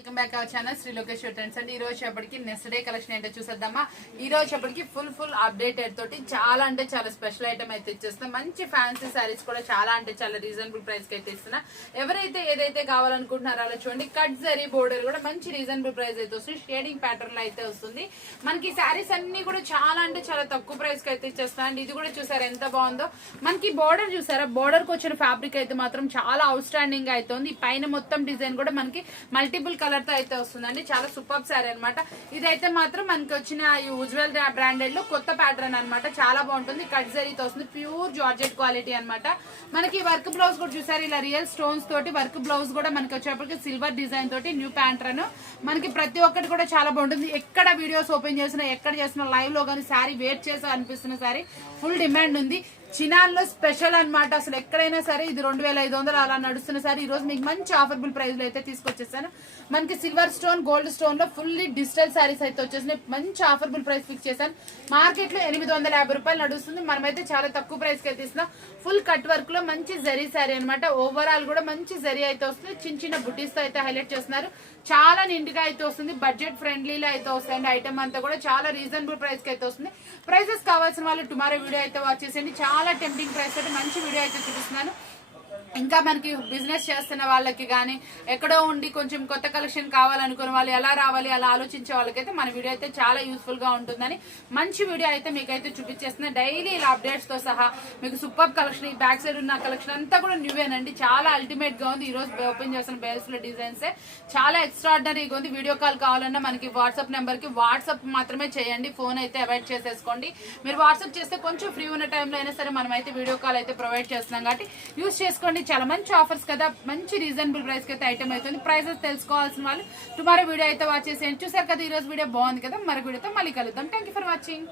Welcome back our channel Shri Lokesh trends అండి. ఈ రోజు ఎప్పటికి నెక్స్ట్ డే కలెక్షన్ ఏంటో చూసేద్దామా. ఈ రోజు ఎప్పటికి ఫుల్ అప్డేటెడ్ తోటి చాలా అంటే చాలా స్పెషల్ ఐటమ్ అయితే ఇచ్చేస్తాం. మంచి ఫ్యాన్సీ శారీస్ కూడా చాలా అంటే చాలా రీజనబుల్ ప్రైస్ కి అయితే ఇస్తున్నా. ఎవరైతే ఏదైతే కావాలనుకుంటున్నారో అలా చూడండి. కట్ జరీ బోర్డర్ కూడా మంచి రీజనబుల్ ప్రైస్ అయితే వస్తుంది. షేడింగ్ ప్యాటర్న్ లో అయితే వస్తుంది. మనకి శారీస్ అన్ని కూడా చాలా అంటే చాలా తక్కువ ప్రైస్ కి అయితే ఇచ్చేస్తాం అండి. ఇది కూడా చూసారా ఎంత బాగుందో. మనకి బోర్డర్ చూసారా, బోర్డర్ కి వచ్చిన ఫ్యాబ్రిక్ అయితే మాత్రం చాలా అవుట్ స్టాండింగ్ అయితే ఉంది. పైన మొత్తం డిజైన్ కూడా మనకి మల్టిపుల్ కలర్ తో అయితే వస్తుందండి. చాలా సూపర్ శారీ అనమాట. ఇదైతే మాత్రం మనకి వచ్చిన ఈ ఉజ్వల్ బ్రాండెడ్ లో కొత్త ప్యాటర్న్ అనమాట. చాలా బాగుంటుంది. కట్ జరీతో వస్తుంది. ప్యూర్ జార్జెట్ క్వాలిటీ అనమాట. మనకి వర్క్ బ్లౌజ్ కూడా చూసారు, ఇలా రియల్ స్టోన్స్ తోటి వర్క్ బ్లౌజ్ కూడా మనకి వచ్చేప్పటికి సిల్వర్ డిజైన్ తోటి న్యూ ప్యాంట్రన్. మనకి ప్రతి ఒక్కటి కూడా చాలా బాగుంటుంది. ఎక్కడ వీడియోస్ ఓపెన్ చేసినా, ఎక్కడ చేసినా లైవ్ లో కానీ శారీ వెయిట్ చేసి అనిపిస్తున్న శారీ ఫుల్ డిమాండ్ ఉంది. చినాల్లో స్పెషల్ అనమాట. అసలు ఎక్కడైనా సరే ఇది 2500 అలా నడుస్తున్న సారీ ఈ రోజు మీకు మంచి ఆఫర్బుల్ ప్రైస్ లో అయితే తీసుకొచ్చేసాను. మనకి సిల్వర్ స్టోన్, గోల్డ్ స్టోన్ లో ఫుల్లీ డిజిటల్ సారీస్ అయితే వచ్చేసినాయి. మంచి ఆఫర్బుల్ ప్రైస్ ఫిక్స్ చేశాను. మార్కెట్ లో 850 రూపాయలు నడుస్తుంది. మనమైతే చాలా తక్కువ ప్రైస్ కి అయితే ఇస్తున్నాం. ఫుల్ కట్ వర్క్ లో మంచి జరీ సారీ అనమాట. ఓవరాల్ కూడా మంచి జరీ అయితే వస్తుంది. చిన్న బుటీస్ తో అయితే హైలైట్ చేస్తున్నారు. చాలా నిండుగా అయితే వస్తుంది. బడ్జెట్ ఫ్రెండ్లీలో అయితే వస్తాయండి. ఐటమ్ అంతా కూడా చాలా రీజనబుల్ ప్రైస్ కి అయితే వస్తుంది. ప్రైసెస్ కావాల్సిన వాళ్ళు టుమారో వీడియో అయితే వాచ్ చేసేయండి. చాలా టెంప్టింగ్ ప్రైస్ అయితే మంచి వీడియో అయితే చూపిస్తున్నాను. ఇంకా మనకి బిజినెస్ చేస్తున్న వాళ్ళకి కానీ, ఎక్కడో ఉండి కొంచెం కొత్త కలెక్షన్ కావాలనుకున్న వాళ్ళు, ఎలా రావాలి అలా ఆలోచించే వాళ్ళకైతే మన వీడియో అయితే చాలా యూస్ఫుల్ గా ఉంటుందని మంచి వీడియో అయితే మీకైతే చూపించేస్తున్నా. డైలీ ఇలా అప్డేట్స్ తో సహా మీకు సూపర్ కలెక్షన్. ఈ బ్యాక్ సైడ్ ఉన్న కలెక్షన్ అంతా కూడా న్యూవేనండి. చాలా అల్టిమేట్ గా ఉంది. ఈ రోజు ఓపెన్ చేస్తున్న బేల్స్ లో డిజైన్స్ చాలా ఎక్స్ట్రాడినరీగా ఉంది. వీడియో కాల్ కావాలన్నా మనకి వాట్సాప్ నెంబర్ కి వాట్సాప్ మాత్రమే చేయండి. ఫోన్ అయితే అవాయిడ్ చేసేసుకోండి. మీరు వాట్సాప్ చేస్తే కొంచెం ఫ్రీ ఉన్న టైంలో అయినా సరే మనం అయితే వీడియో కాల్ అయితే ప్రొవైడ్ చేస్తున్నాం కాబట్టి యూజ్ చేసుకోండి. చాలా మంచి ఆఫర్స్ కదా, మంచి రీజనబుల్ ప్రైస్ కి అయితే ఐటమ్ అవుతుంది. ప్రైసెస్ తెలుసుకోవాల్సిన వాళ్ళు టుమారో వీడియో అయితే వాచ్ చేసేయండి. చూసారు కదా, ఈ రోజు వీడియో బాగుంది కదా. మరొక వీడియోతో మళ్ళీ కలుద్దాం. Thank for watching.